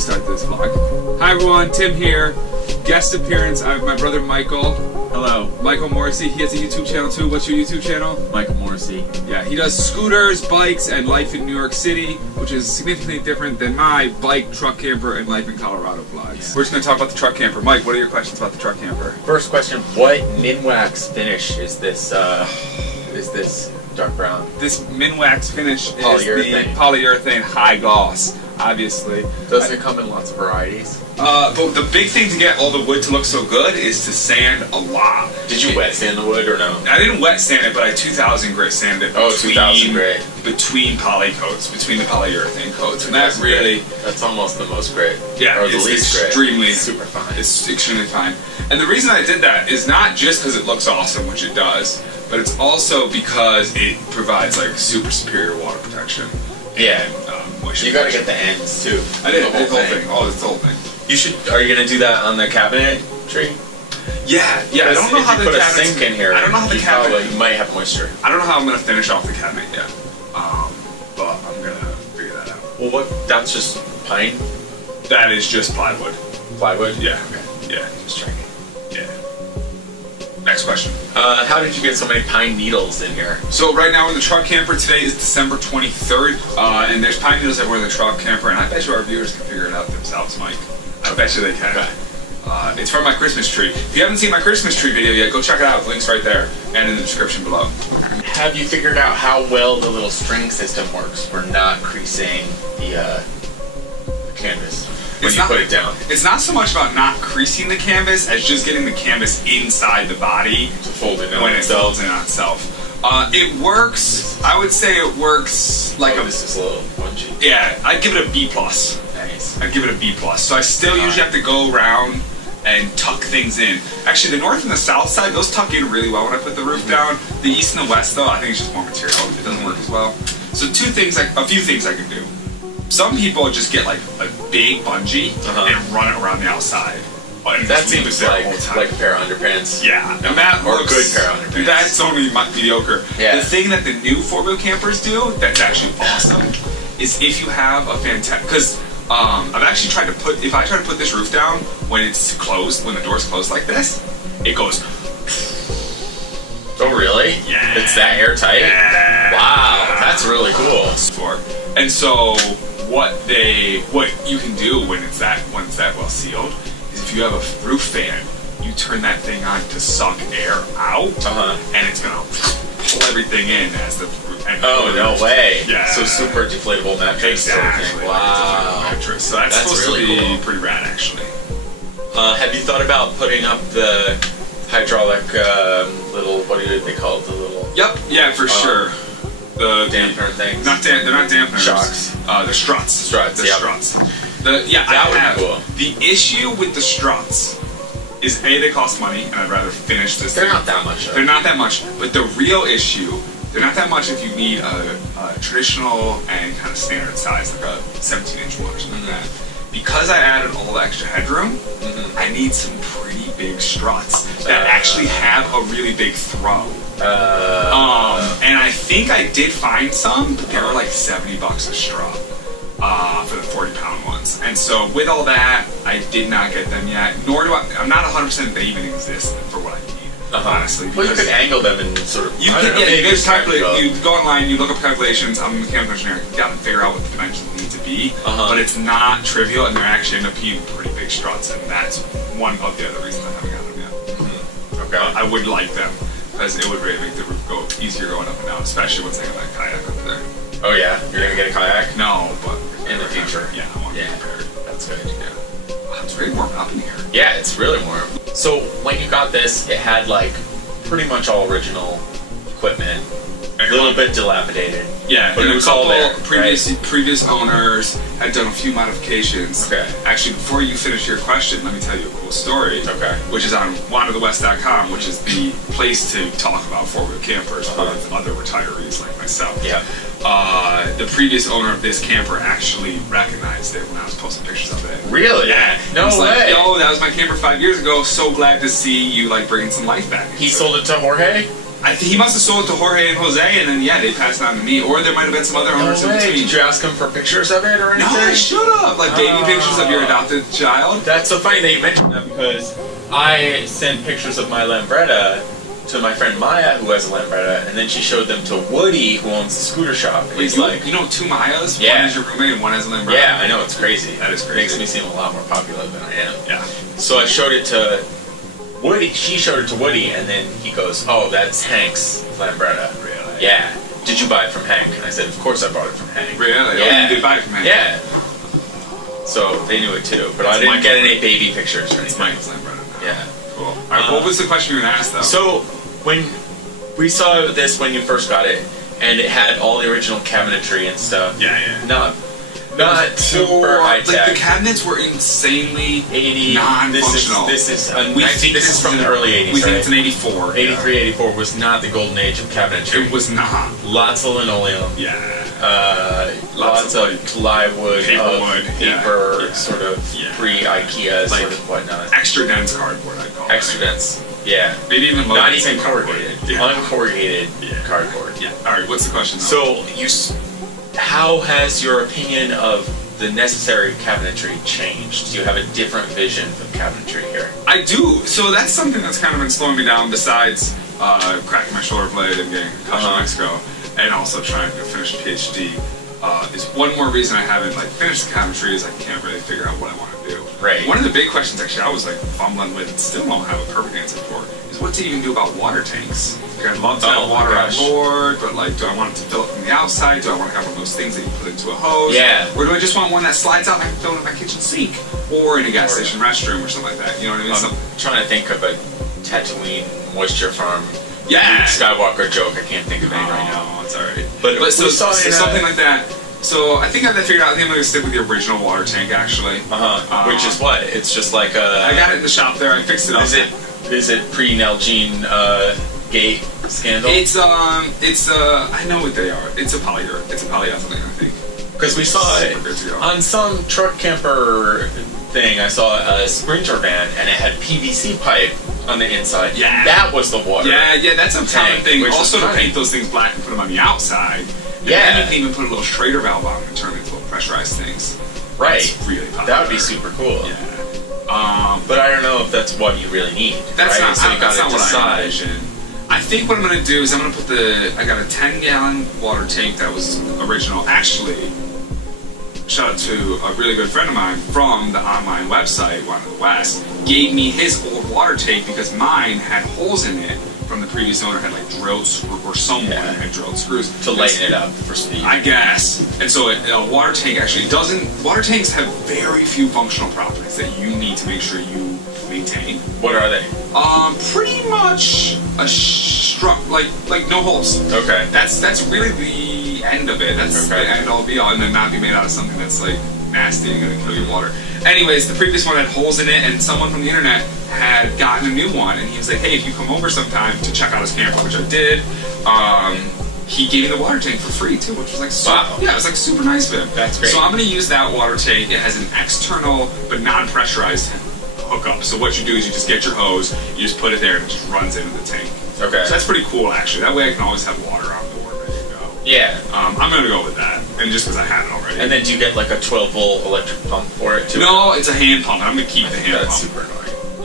start this vlog. Hi everyone, Tim here. Guest appearance, I have my brother Michael. Hello. Michael Morrissey. He has a YouTube channel too. What's your YouTube channel? Michael Morrissey. Yeah, he does scooters, bikes, and life in New York City, which is significantly different than my bike, truck camper, and life in Colorado vlogs. Yeah. We're just going to talk about the truck camper. Mike, what are your questions about the truck camper? First question, what Minwax finish is this dark brown? This Minwax finish is Polyurethane. the polyurethane high gloss, obviously. Does it come in lots of varieties? But the big thing to get all the wood to look so good is to sand a lot. Did you wet sand the wood or no? I didn't wet sand it, but I 2000 grit sanded it. Oh, 2000 grit. Between poly coats, between the polyurethane coats. And that really... That's almost the most grit. Yeah, or the it's least extremely... Grit. Super fine. It's extremely fine. And the reason I did that is not just because it looks awesome, which it does, but it's also because it provides like super superior water protection. Yeah. And, moisture you gotta protection. get the ends too. I did, the whole thing. Oh, it's the whole thing. You should. Are you gonna do that on the Cabinetry? Yeah. I don't know how the cabinet. Put a cabinet. sink in here. I don't know how the cabinet. You might have moisture. I don't know how I'm gonna finish off the cabinet yet. But I'm gonna figure that out. Well, what? That's just pine. That is just plywood. Plywood. Yeah. Okay. Yeah. Just checking. Yeah. Next question. How did you get so many pine needles in here? So right now in the truck camper, today is December 23rd, and there's pine needles everywhere in the truck camper, and I bet you our viewers can figure it out themselves, Mike. I bet you they can. Okay. It's from my Christmas tree. If you haven't seen my Christmas tree video yet, go check it out. The link's right there, and in the description below. Have you figured out how well the little string system works for not creasing the canvas when you put it down? It's not so much about not creasing the canvas as just getting the canvas inside the body To fold it in when it folds in on itself. It works. I would say it works like a. This is a little punchy. Yeah, I'd give it a B plus. Nice. I'd give it a B plus. So I still usually have to go around and tuck things in. Actually, the north and the south side, those tuck in really well when I put the roof down. The east and the west, though, I think it's just more material. It doesn't work as well. So a few things I can do. Some people just get like a big bungee and run it around the outside. And That just leave seems it there the whole time. like a pair of underpants. Yeah, and that Or a looks, good pair of underpants. That's only mediocre. Yeah. The thing that the new 4-wheel campers do that's actually awesome is if you have a fantastic, because I've actually tried to put, if I try to put this roof down when it's closed, when the door's closed like this, it goes. Oh really? Yeah. It's that airtight? Yeah. Wow, that's really cool. And so what you can do when it's that well sealed is if you have a roof fan, you turn that thing on to suck air out, and it's gonna pull everything in as the roof. Oh no way! Yeah. So super deflatable mattress. Exactly. Wow. Mattress. So that's supposed really to be cool. pretty rad, actually. Have you thought about putting up the hydraulic little, what do they call it? The little. Yep. Yeah, for sure. The dampener things. They're not dampeners. Shocks. The struts. Struts. The Yep. struts. That would be cool. The issue with the struts is they cost money, and I'd rather finish this. They're thing. not that much. Though. They're not that much. But the real issue, they're not that much if you need a traditional and kind of standard size, like a 17-inch one or something like that. Because I added all the extra headroom, I need some pretty big struts that actually have a really big throw. And I think I did find some, but they were like $70 a strut for the 40-pound ones. And so with all that, I did not get them yet. Nor do I'm not 100% they even exist for what I need. Honestly, well, you could angle them and sort of. You go online, you look up calculations. I'm a mechanical engineer. You gotta figure out what the dimensions need to be, but it's not trivial, and they're actually end up being pretty big struts, and that's one of the other reasons I haven't got them yet. Okay. I would like them because it would really make the roof go easier going up and down, especially once I get that kayak up there. Oh yeah, you're gonna get a kayak? No, but in the future. Yeah, I want to be prepared. That's good. Yeah. Wow, it's really warm up in here. Yeah, it's really warm. So when you got this, it had like pretty much all original equipment, a little bit dilapidated. Yeah, but and it was a couple all there. previous owners had done a few modifications. Okay. Actually, before you finish your question, let me tell you a cool story. Okay. Which is on wanderthewest.com, which is the place to talk about 4-wheel campers with other retirees like myself. Yeah. The previous owner of this camper actually recognized it when I was posting pictures of it. Really? Yeah. No way. Like, yo, that was my camper 5 years ago. So glad to see you like bringing some life back. He sold it to Jorge? He must have sold it to Jorge and Jose, and then they passed it on to me, or there might have been some other owners in between. Did you ask them for pictures of it or anything? No, I should have. Like baby pictures of your adopted child. That's so funny that you mentioned that because I sent pictures of my Lambretta to my friend Maya, who has a Lambretta, and then she showed them to Woody, who owns the scooter shop. And Wait, you know 2 Mayas? Yeah. One is your roommate and one has a Lambretta? Yeah, I know, it's crazy. That is crazy. Makes me seem a lot more popular than I am. Yeah. So I showed it to Woody, she showed it to Woody, and then he goes, "Oh, that's Hank's Lambretta." Really? Yeah. Did you buy it from Hank? And I said, "Of course I bought it from Hank." Really? Yeah. Oh, you did buy it from Hank? Yeah. So they knew it too, but I didn't get any baby pictures or It's anything. Michael's Lambretta now. Yeah. Cool. Alright, what was the question you were going to ask, though? So, when we saw this when you first got it, and it had all the original cabinetry and stuff. Yeah. Not super high tech. Like the cabinets were insanely 80 non-functional. This is from the early 80s. We think it's an 84. 83, 84 was not the golden age of cabinetry. It was not. Lots of linoleum. Yeah. Lots of plywood, paper, sort of pre-IKEA, like sort of whatnot. Extra dense cardboard, I'd call it. Extra dense. Yeah. Maybe even low. Not even corrugated. Yeah. Uncorrugated cardboard. Yeah. Alright, what's the question though? So, how has your opinion of the necessary cabinetry changed? Do you have a different vision of cabinetry here? I do. So that's something that's kind of been slowing me down besides cracking my shoulder blade and getting a concussion in Mexico, and also trying to finish a PhD. Is one more reason I haven't finished the cabinetry is I can't really figure out what I want to do. Right. One of the big questions actually I was fumbling with and still don't have a perfect answer for is what to even do about water tanks. I'd love to have water on board, but do I want it to fill it from the outside? Do I want to have one of those things that you put into a hose? Yeah. Or do I just want one that slides out and I can fill it in my kitchen sink? Or in a gas station restroom or something like that. You know what I mean? I'm trying to think of a Tatooine moisture farm Yeah. Skywalker joke. I can't think of any right now. Oh, it's alright. But so something like that. So I think I figured out. I think I'm going to stick with the original water tank actually. Which is what? It's just like a. I got it in the shop there. I fixed it up. Is it pre-Nalgene gate scandal? I know what they are. It's a polyethylene, I think. Because we saw it on some truck camper thing. I saw a Sprinter van and it had PVC pipe on the inside. Yeah. That was the water. Yeah, that's a common thing. Also, to funny. paint those things black and put them on the outside. Yeah. And you can even put a little Schrader valve on them and turn them into little pressurized things. Right. That's really popular. That would be super cool. Yeah. But I don't know if that's what you really need. That's right? not, so you that's gotta not what I decide. envision. I think what I'm going to do is I'm going to put I got a 10-gallon water tank that was original. Actually, shout out to a really good friend of mine from the online website, One of the West, gave me his old water tank because mine had holes in it from the previous owner had drilled screws, or someone had drilled screws. To lighten it up for speed. I guess. And so a water tank actually doesn't, water tanks have very few functional properties that you need to make sure you maintain. What are they? Pretty much like no holes. Okay. That's really the end of it. That's the end all be all, and then not be made out of something that's nasty and gonna kill your water. Anyways, the previous one had holes in it, and someone from the internet had gotten a new one, and he was like, "Hey, if you come over sometime to check out his camper," which I did. He gave me the water tank for free too, which was wow. Yeah, it was super nice of him. That's great. So I'm gonna use that water tank. It has an external but non-pressurized hookup. So what you do is you just get your hose, you just put it there, and it just runs into the tank. Okay. So that's pretty cool, actually. That way I can always have water on board ready to go. Yeah. I'm gonna go with that, and just because I have it already. And then do you get a 12-volt electric pump for it too? No, it's a hand pump. I'm gonna keep the hand that's pump. super annoying.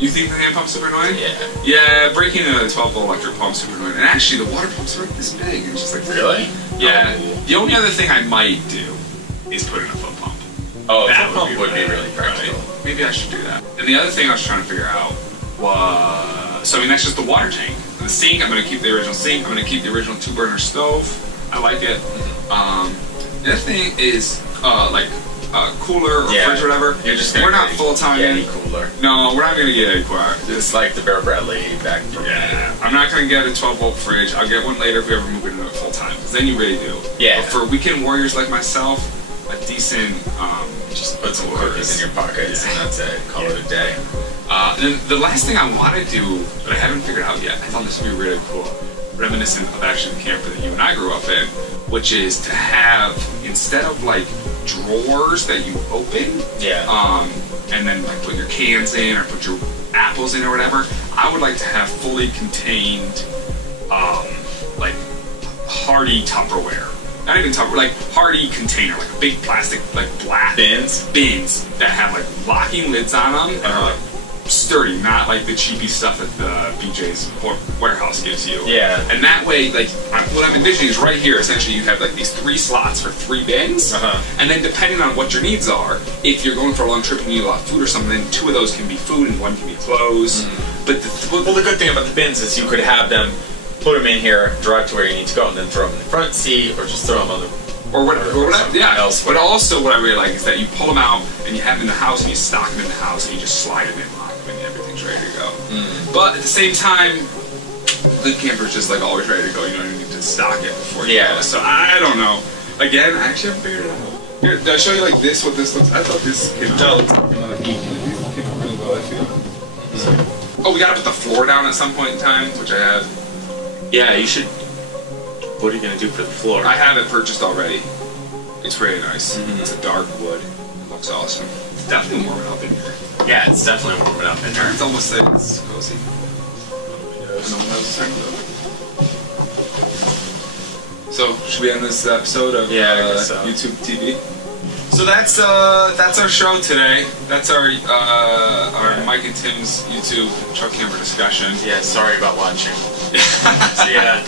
You think the hand pump's super annoying? Yeah. Yeah, breaking a 12-volt electric pump's super annoying. And actually, the water pump's this big. And it's just Really? Yeah. The only other thing I might do is put in a foot pump. Oh, that a foot pump would be really practical. Right? Maybe I should do that. And the other thing I was trying to figure out was, so that's just the water tank. The sink, I'm going to keep the original sink. I'm going to keep the original 2-burner stove. I like it. The other thing is cooler or fridge or whatever. You're just gonna we're not full time in. Any cooler. No, we're not going to get a cooler. It's like the Bear Bradley back. Yeah, I'm not going to get a 12-volt fridge. I'll get one later if we ever move into it full time. Because then you really do. Yeah. But for weekend warriors like myself, a decent just put some cookies in your pockets and that's it. Call it a day. Then the last thing I want to do, but I haven't figured out yet, I thought this would be really cool, reminiscent of actually the camper that you and I grew up in, which is to have, instead of drawers that you open, and then put your cans in or put your apples in or whatever, I would like to have fully contained like hardy Tupperware. Not even Tupperware, like hardy container, like a big plastic, like black Bins that have like locking lids on them and are like sturdy, not like the cheapy stuff that the BJ's warehouse gives you. Yeah. And that way, like, what I'm envisioning is right here, essentially you have like these 3 slots for 3 bins, and then depending on what your needs are, if you're going for a long trip and you need a lot of food or something, then 2 of those can be food and 1 can be clothes. But the good thing about the bins is you could have them, put them in here, drive to where you need to go, and then throw them in the front seat, or just throw them on the... Or whatever, yeah. Elsewhere. But also what I really like is that you pull them out and you have them in the house and you stock them in the house and you just slide them in, lock them in, and everything's ready to go. But at the same time, the camper's just like always ready to go. You don't even need to stock it before you go. So I don't know. Again, I actually haven't figured it out. Here, did I show you like this, what this looks like? I thought this came out really well, I feel. Oh, we gotta put the floor down at some point in time, which I have. Yeah, you should... What are you going to do for the floor? I have it purchased already. It's really nice. It's a dark wood. It looks awesome. It's definitely warming up in here. Yeah, it's definitely warming up in here. It's almost like it's cozy. So, should we end this episode of YouTube TV? So that's our show today. That's our Mike and Tim's YouTube truck camper discussion. Yeah, sorry about watching. See ya.